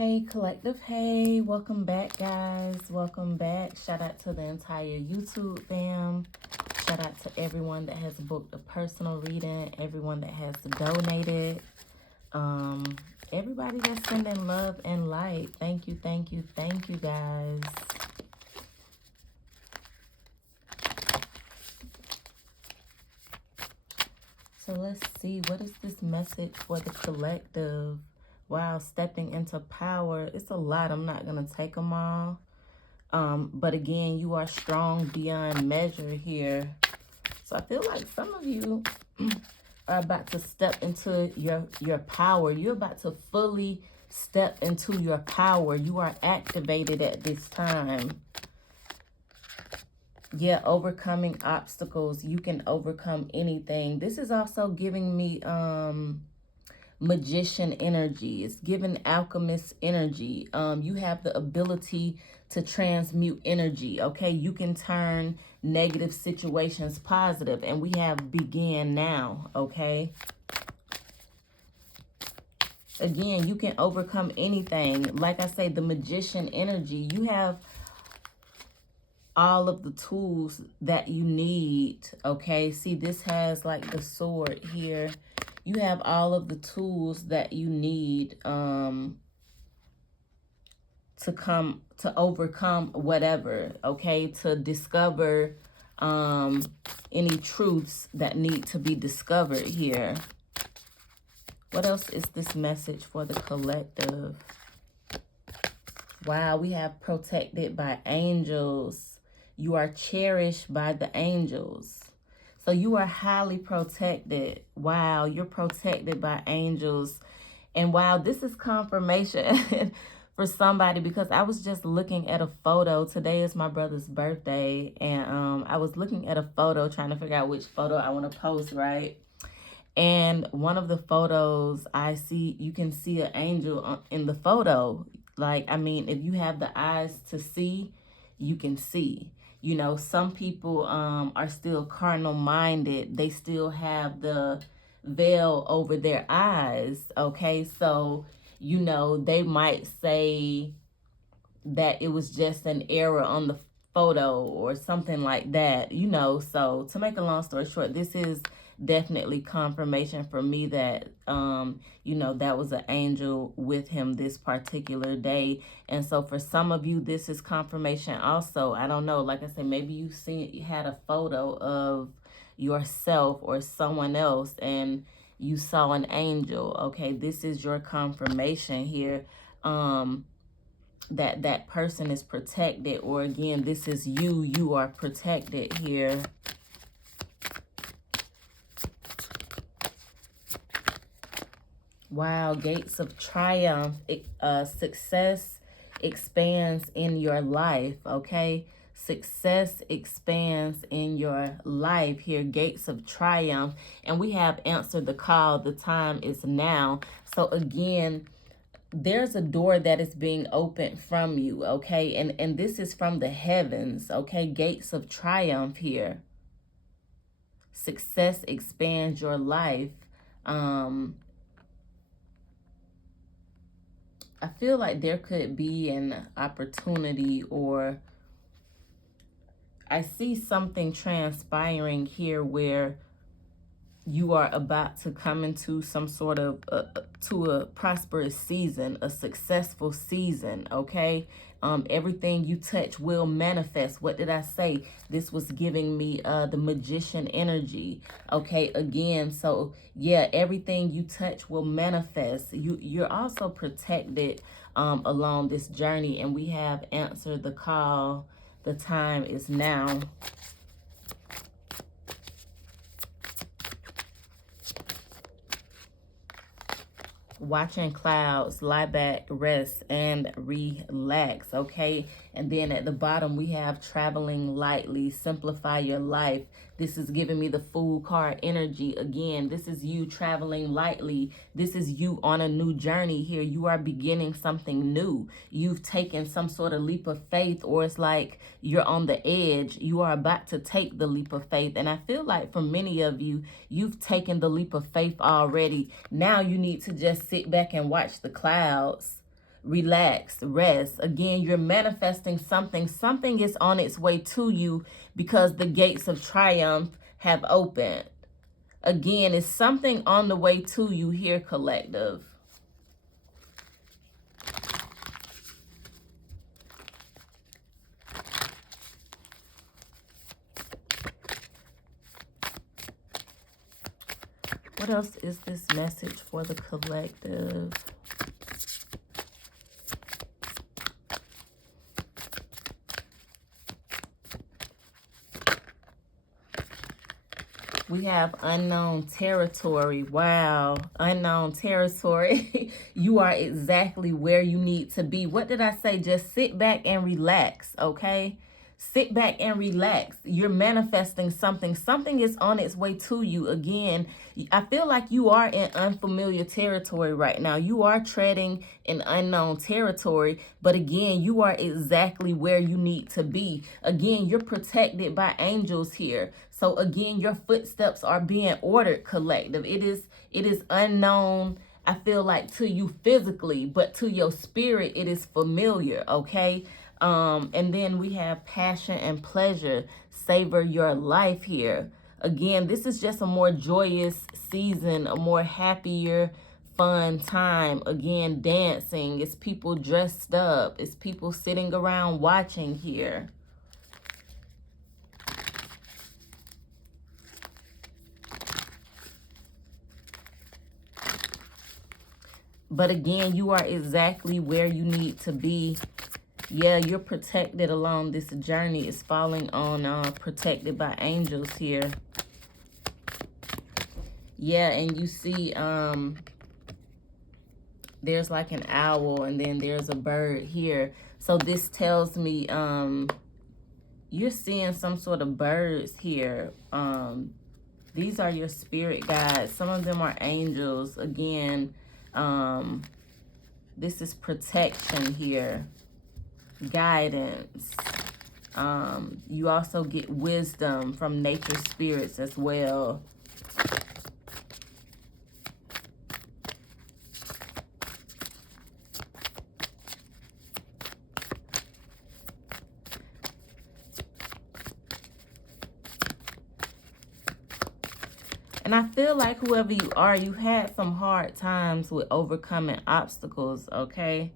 Hey collective, hey, welcome back guys, welcome back. Shout out to the entire YouTube fam. Shout out to everyone that has booked a personal reading, everyone that has donated, everybody that's sending love and light. Thank you, thank you, thank you guys. So let's see, what is this message for the collective? Wow, stepping into power. It's a lot. I'm not going to take them all. But again, you are strong beyond measure here. So I feel like some of you are about to step into your power. You're about to fully step into your power. You are activated at this time. Yeah, overcoming obstacles. You can overcome anything. This is also giving me magician energy. It's giving alchemist energy. You have the ability to transmute energy. Okay, you can turn negative situations positive, and we have begin now. Okay, again, you can overcome anything. Like I say, the magician energy, you have all of the tools that you need. Okay, see, this has like the sword here. You have all of the tools that you need to overcome whatever, okay, to discover any truths that need to be discovered here. What else is this message for the collective? Wow, we have protected by angels. You are cherished by the angels. So you are highly protected. Wow, you're protected by angels. And wow, this is confirmation for somebody, because I was just looking at a photo. Today is my brother's birthday, and I was looking at a photo trying to figure out which photo I want to post, right? And one of the photos I see, you can see an angel in the photo. Like, I mean, if you have the eyes to see, you can see. You know, some people are still carnal minded. They still have the veil over their eyes. Okay, so you know, they might say that it was just an error on the photo or something like that, you know. So to make a long story short, this is definitely confirmation for me that you know, that was an angel with him this particular day. And so for some of you, this is confirmation also. I don't know, like I said, maybe you had a photo of yourself or someone else and you saw an angel. Okay, this is your confirmation here that that person is protected, or again, this is you are protected here. Wow, gates of triumph. Success expands in your life. Okay, success expands in your life here. Gates of triumph, and we have answered the call. The time is now. So again, there's a door that is being opened from you, okay? And this is from the heavens, okay? Gates of triumph here. Success expands your life. I feel like there could be an opportunity, or I see something transpiring here where you are about to come into some sort of to a prosperous season, a successful season, okay? Everything you touch will manifest. What did I say? This was giving me the magician energy, okay? Again, so yeah, everything you touch will manifest. You're also protected along this journey, and we have answered the call. The time is now. Watching clouds, lie back, rest, and relax, okay? And then at the bottom, we have traveling lightly, simplify your life. This is giving me the Fool card energy. Again, this is you traveling lightly. This is you on a new journey here. You are beginning something new. You've taken some sort of leap of faith, or it's like you're on the edge. You are about to take the leap of faith. And I feel like for many of you, you've taken the leap of faith already. Now you need to just sit back and watch the clouds, relax, rest. Again, you're manifesting something. Something is on its way to you because the gates of triumph have opened. Again, it's something on the way to you here, collective. What else is this message for the collective? We have unknown territory. Wow, unknown territory. You are exactly where you need to be. What did I say? Just sit back and relax, okay? Sit back and relax. You're manifesting something. Something is on its way to you. Again, I feel like you are in unfamiliar territory right now. You are treading in unknown territory. But again, you are exactly where you need to be. Again, you're protected by angels here. So again, your footsteps are being ordered, collective. It is unknown, I feel like, to you physically, but to your spirit, it is familiar, okay? And then we have passion and pleasure. Savor your life here. Again, this is just a more joyous season, a more happier, fun time. Again, dancing. It's people dressed up. It's people sitting around watching here. But again, you are exactly where you need to be. Yeah, you're protected along this journey. It's falling on protected by angels here. Yeah, and you see there's like an owl and then there's a bird here. So this tells me you're seeing some sort of birds here. These are your spirit guides. Some of them are angels. Again, this is protection here, guidance. You also get wisdom from nature spirits as well. And I feel like whoever you are, you've had some hard times with overcoming obstacles, okay?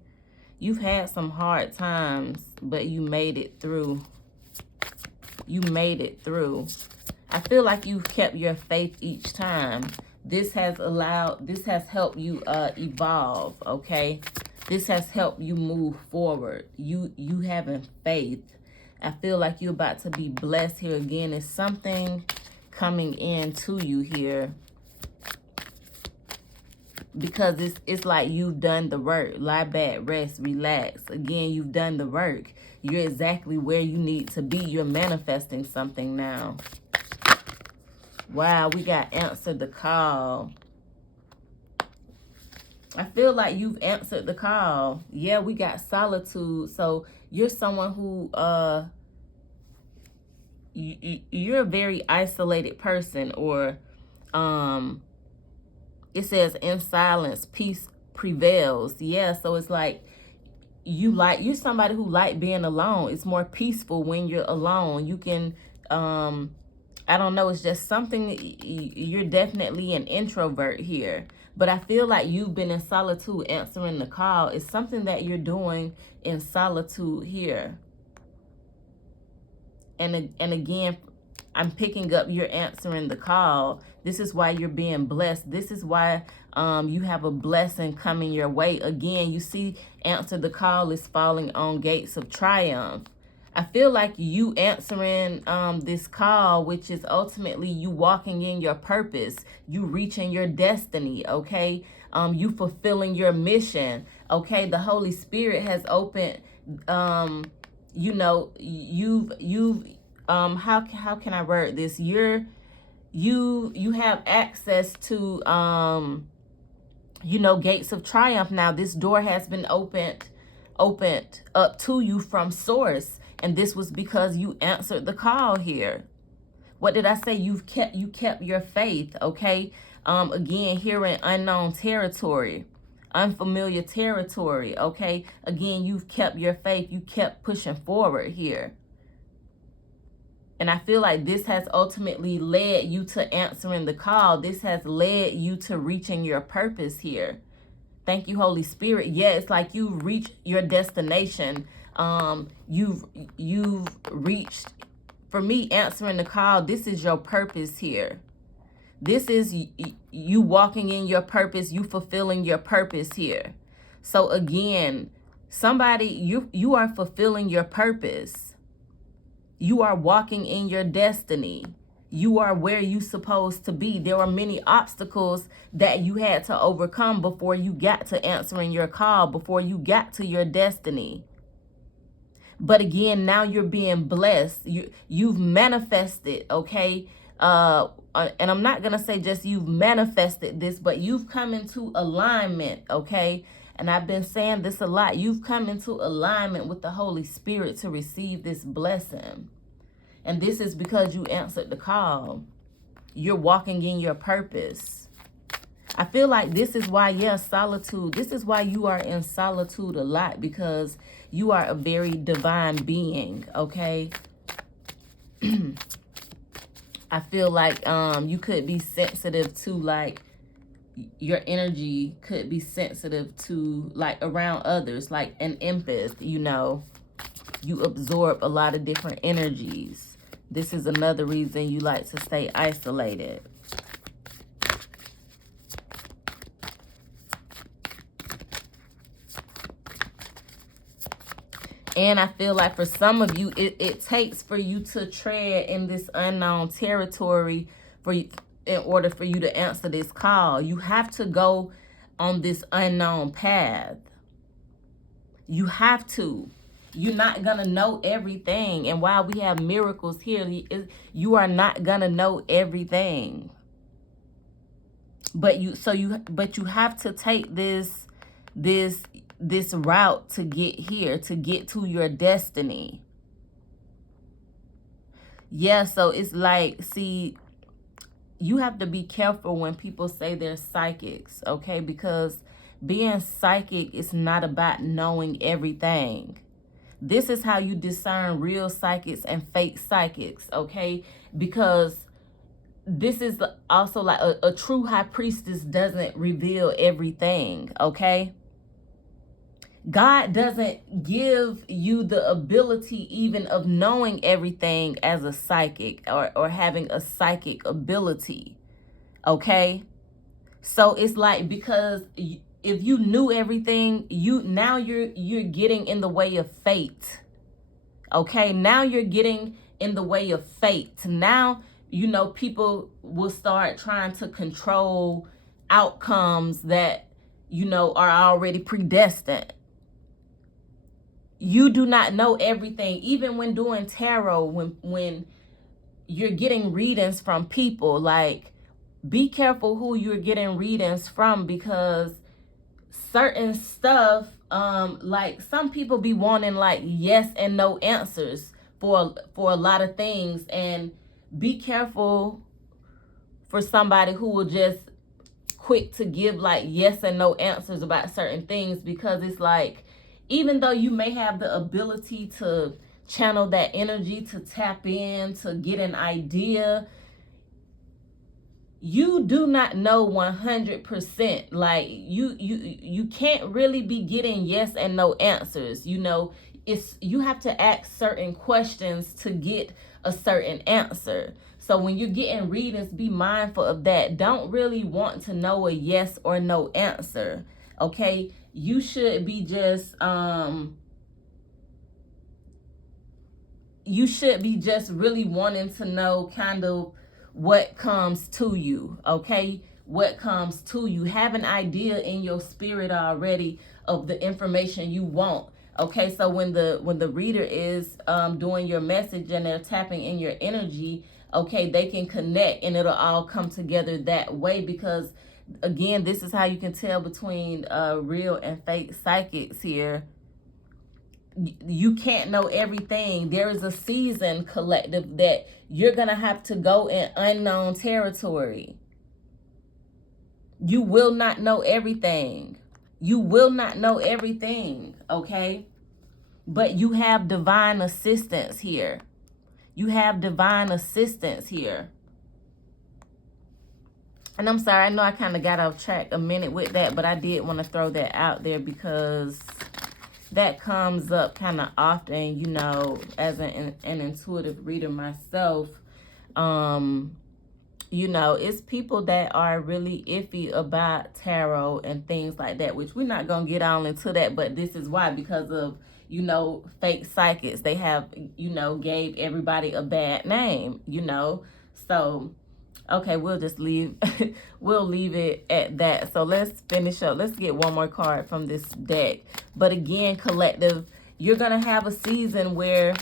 You've had some hard times, but you made it through. You made it through. I feel like you've kept your faith each time. This has helped you evolve, okay? This has helped you move forward. You having faith. I feel like you're about to be blessed here again. It's something coming in to you here, because it's like you've done the work. Lie back, rest, relax. Again, you've done the work. You're exactly where you need to be. You're manifesting something now. Wow, we got answered the call. I feel like you've answered the call. Yeah, we got solitude. So you're someone who you're a very isolated person, or it says in silence peace prevails. Yeah, so it's like you're somebody who like being alone. It's more peaceful when you're alone. You can I don't know, it's just something. You're definitely an introvert here, but I feel like you've been in solitude answering the call. It's something that you're doing in solitude here. And again, I'm picking up, you're answering the call. This is why you're being blessed. This is why you have a blessing coming your way. Again, you see, answer the call is falling on gates of triumph. I feel like you answering this call, which is ultimately you walking in your purpose, you reaching your destiny, okay? You fulfilling your mission, okay? The Holy Spirit has opened, you know, how can I word this? You have access to you know, gates of triumph now. This door has been opened up to you from source, and this was because you answered the call here. What did I say? You kept your faith, okay? Again, here in unknown territory. unfamiliar territory, okay? Again, you've kept your faith. You kept pushing forward here. And I feel like this has ultimately led you to answering the call. This has led you to reaching your purpose here. Thank you, Holy Spirit. Yeah, it's like you've reached your destination. You've reached, for me, answering the call. This is your purpose here. This is you walking in your purpose, you fulfilling your purpose here. So again, somebody, you are fulfilling your purpose. You are walking in your destiny. You are where you're supposed to be. There are many obstacles that you had to overcome before you got to answering your call, before you got to your destiny. But again, now you're being blessed. You've manifested, okay? And I'm not going to say just you've manifested this, but you've come into alignment, okay? And I've been saying this a lot. You've come into alignment with the Holy Spirit to receive this blessing. And this is because you answered the call. You're walking in your purpose. I feel like this is why, yes, solitude. This is why you are in solitude a lot, because you are a very divine being, okay? I feel like you could be sensitive to, like, your energy could be sensitive to, like, around others, like an empath, you know. You absorb a lot of different energies. This is another reason you like to stay isolated. And I feel like for some of you, it takes for you to tread in this unknown territory in order for you to answer this call. You have to go on this unknown path. You have to. You're not going to know everything. And while we have miracles here, you are not going to know everything. But you have to take this route to get here, to get to your destiny. Yeah, so it's like, see, you have to be careful when people say they're psychics, okay? Because being psychic is not about knowing everything. This is how you discern real psychics and fake psychics, okay? Because this is also like a true high priestess doesn't reveal everything, okay? God doesn't give you the ability even of knowing everything as a psychic or having a psychic ability, okay? So it's like, because if you knew everything, you're getting in the way of fate, okay? Now you're getting in the way of fate. Now, you know, people will start trying to control outcomes that, you know, are already predestined. You do not know everything. Even when doing tarot, when you're getting readings from people, like, be careful who you're getting readings from, because certain stuff, like, some people be wanting like yes and no answers for a lot of things. And be careful for somebody who will just quick to give like yes and no answers about certain things, because it's like, even though you may have the ability to channel that energy, to tap in, to get an idea, you do not know 100%. Like, you can't really be getting yes and no answers. You know, you have to ask certain questions to get a certain answer. So when you're getting readings, be mindful of that. Don't really want to know a yes or no answer, okay? You should be just really wanting to know kind of what comes to you, okay? What comes to you. Have an idea in your spirit already of the information you want, okay? So when the reader is doing your message and they're tapping in your energy, okay, they can connect and it'll all come together that way. Because again, this is how you can tell between real and fake psychics here. You can't know everything. There is a season, collective, that you're going to have to go in unknown territory. You will not know everything. You will not know everything, okay? But you have divine assistance here. You have divine assistance here. And I'm sorry, I know I kind of got off track a minute with that, but I did want to throw that out there because that comes up kind of often, you know, as an intuitive reader myself. You know, it's people that are really iffy about tarot and things like that, which we're not going to get all into that, but this is why, because of, you know, fake psychics. They have, you know, gave everybody a bad name, you know. So, okay, we'll just leave, we'll leave it at that. So let's finish up. Let's get one more card from this deck. But again, collective, you're going to have a season where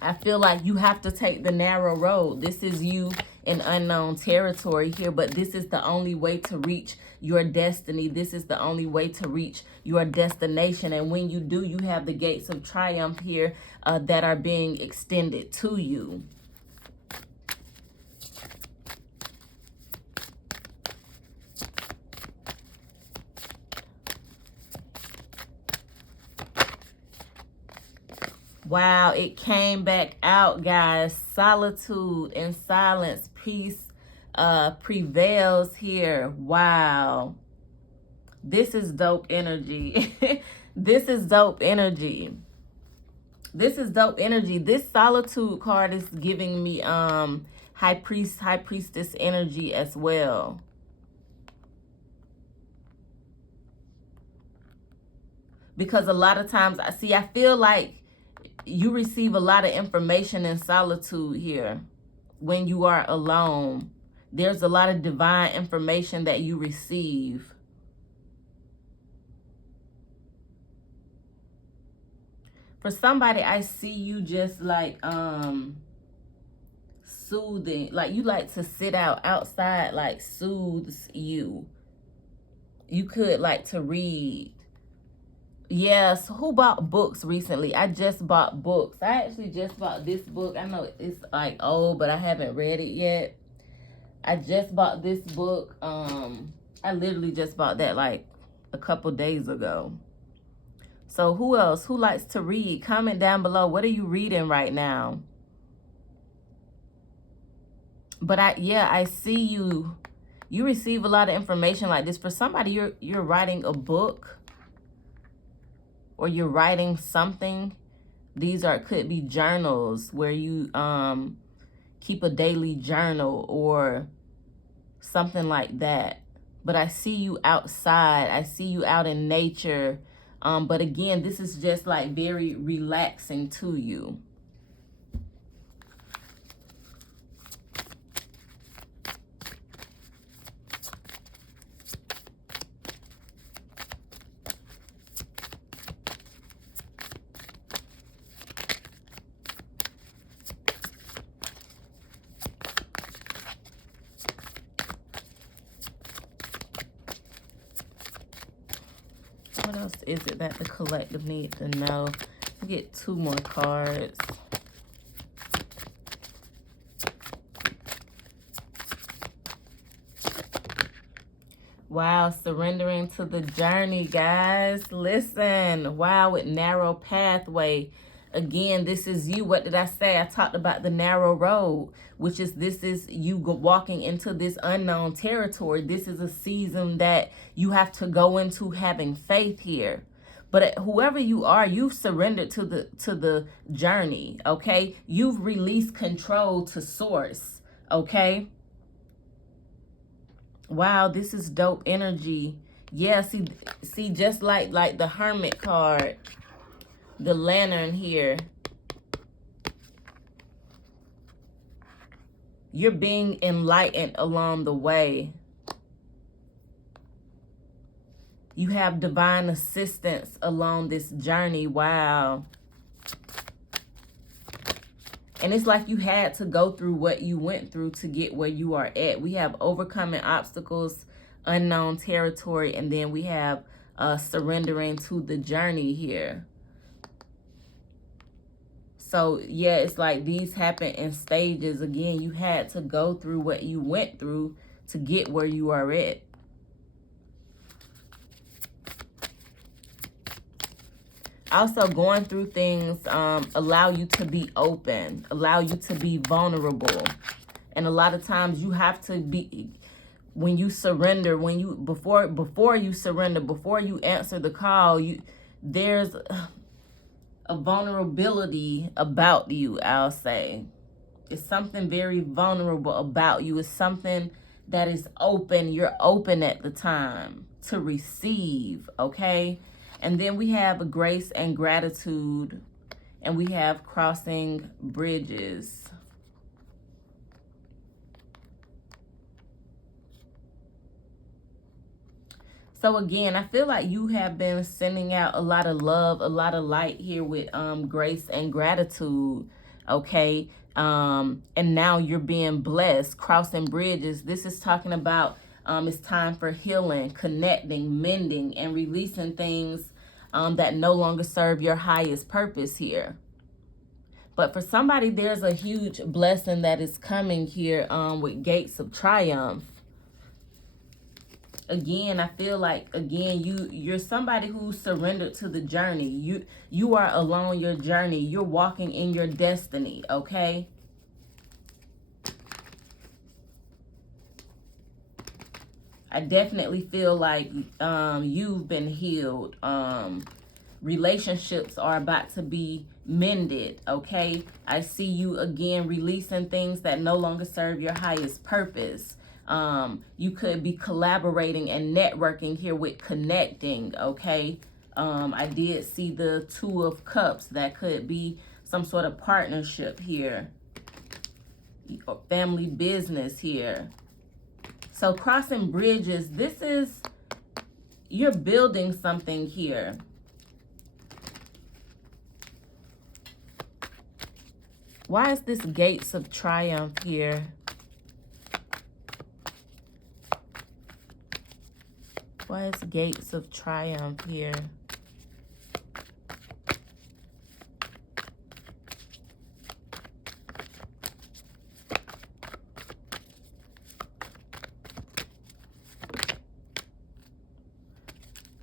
I feel like you have to take the narrow road. This is you in unknown territory here, but this is the only way to reach your destiny. This is the only way to reach your destination. And when you do, you have the gates of triumph here that are being extended to you. Wow, it came back out, guys. Solitude and silence, peace prevails here. Wow. This is dope energy. This is dope energy. This is dope energy. This solitude card is giving me high priestess energy as well. Because a lot of times I feel like you receive a lot of information in solitude here when you are alone. There's a lot of divine information that you receive. For somebody, I see you just like soothing. Like you like to sit outside, like soothes you. You could like to read. Yes, who bought books recently? I just bought books. I actually just bought this book. I know it's like old, but I haven't read it yet. I just bought this book. I literally just bought that like a couple days ago. So who else? Who likes to read? Comment down below. What are you reading right now? But I see you. You receive a lot of information like this. For somebody, you're writing a book. Or you're writing something. These could be journals where you keep a daily journal or something like that. But I see you outside. I see you out in nature. But again, this is just like very relaxing to you. What else is it that the collective needs to know? We'll get two more cards. Wow, surrendering to the journey, guys. Listen, wow, with narrow pathway. Again, this is you. What did I say? I talked about the narrow road, which is this is you walking into this unknown territory. This is a season that you have to go into having faith here. But whoever you are, you've surrendered to the journey, okay? You've released control to source, okay? Wow, this is dope energy. Yeah, see, just like the Hermit card, the Lantern here. You're being enlightened along the way. You have divine assistance along this journey. Wow. And it's like you had to go through what you went through to get where you are at. We have overcoming obstacles, unknown territory, and then we have surrendering to the journey here. So, yeah, it's like these happen in stages. Again, you had to go through what you went through to get where you are at. Also, going through things allow you to be open, allow you to be vulnerable. And a lot of times you have to be, when you surrender, when you, before you surrender, before you answer the call, there's a vulnerability about you, I'll say. It's something very vulnerable about you. It's something that is open. You're open at the time to receive, okay? And then we have grace and gratitude, and we have crossing bridges. So again, I feel like you have been sending out a lot of love, a lot of light here with grace and gratitude, okay? And now you're being blessed, crossing bridges. This is talking about it's time for healing, connecting, mending, and releasing things that no longer serve your highest purpose here. But for somebody, there's a huge blessing that is coming here with gates of triumph. Again, I feel like, again, you're somebody who surrendered to the journey. You are along your journey. You're walking in your destiny, okay? I definitely feel like you've been healed. Relationships are about to be mended, okay? I see you again releasing things that no longer serve your highest purpose. You could be collaborating and networking here with connecting, okay? I did see the Two of Cups. That could be some sort of partnership here. Family business here. So crossing bridges, this is, you're building something here. Why is this gates of triumph here? Why is gates of triumph here?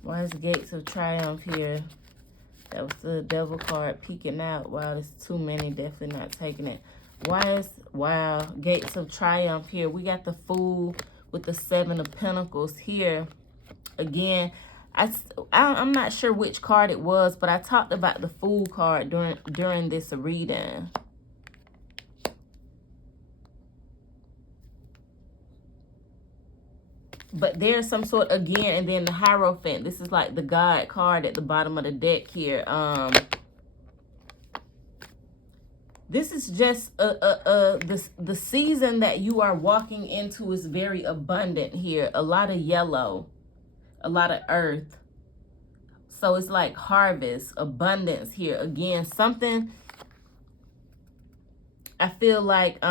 Why is gates of triumph here? That was the devil card peeking out. Wow, there's too many. Definitely not taking it. Why is, wow, gates of triumph here. We got the Fool with the Seven of Pentacles here. Again, I'm not sure which card it was, but I talked about the Fool card during this reading. But there's some sort, again, and then the Hierophant. This is like the God card at the bottom of the deck here. This is just the season that you are walking into is very abundant here. A lot of yellow, a lot of earth. So it's like harvest, abundance here. Again, something I feel like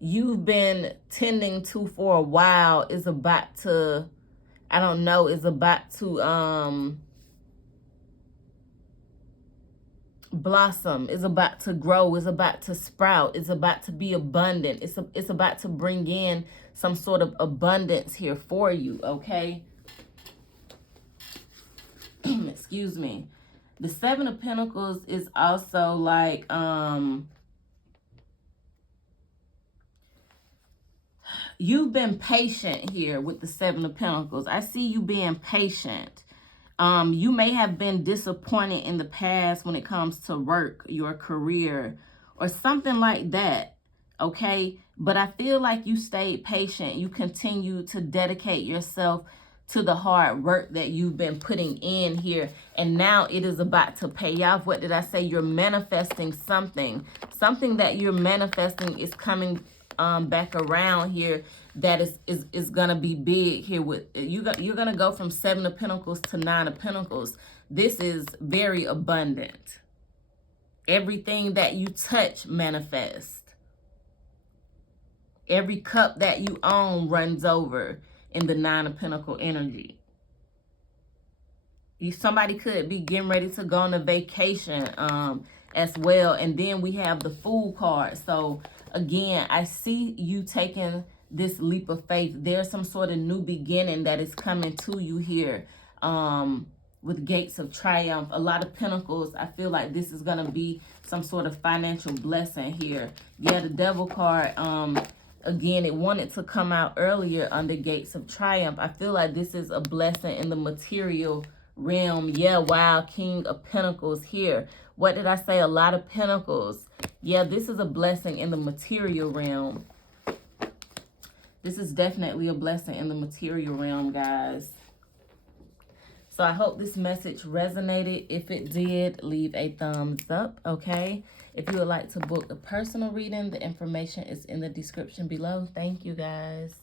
you've been tending to for a while is about to, I don't know, is about to blossom, is about to grow, is about to sprout, is about to be abundant. It's about to bring in some sort of abundance here for you, okay? Excuse me. The Seven of Pentacles is also like you've been patient here with the Seven of Pentacles. I see you being patient. You may have been disappointed in the past when it comes to work, your career, or something like that, okay? But I feel like you stayed patient. You continue to dedicate yourself to the hard work that you've been putting in here. And now it is about to pay off. What did I say? You're manifesting something. Something that you're manifesting is coming back around here that is gonna be big here. With you're gonna go from Seven of Pentacles to Nine of Pentacles. This is very abundant. Everything that you touch manifests. Every cup that you own runs over in the Nine of Pentacles energy. Somebody could be getting ready to go on a vacation as well. And then we have the Fool card. So again, I see you taking this leap of faith. There's some sort of new beginning that is coming to you here with Gates of Triumph. A lot of Pentacles. I feel like this is going to be some sort of financial blessing here. Yeah, the Devil card, again, it wanted to come out earlier under Gates of Triumph. I feel like this is a blessing in the material realm. Yeah, wow, King of Pentacles here. What did I say? A lot of Pentacles. Yeah, this is a blessing in the material realm. This is definitely a blessing in the material realm, guys. So I hope this message resonated. If it did, leave a thumbs up, okay? If you would like to book a personal reading, the information is in the description below. Thank you, guys.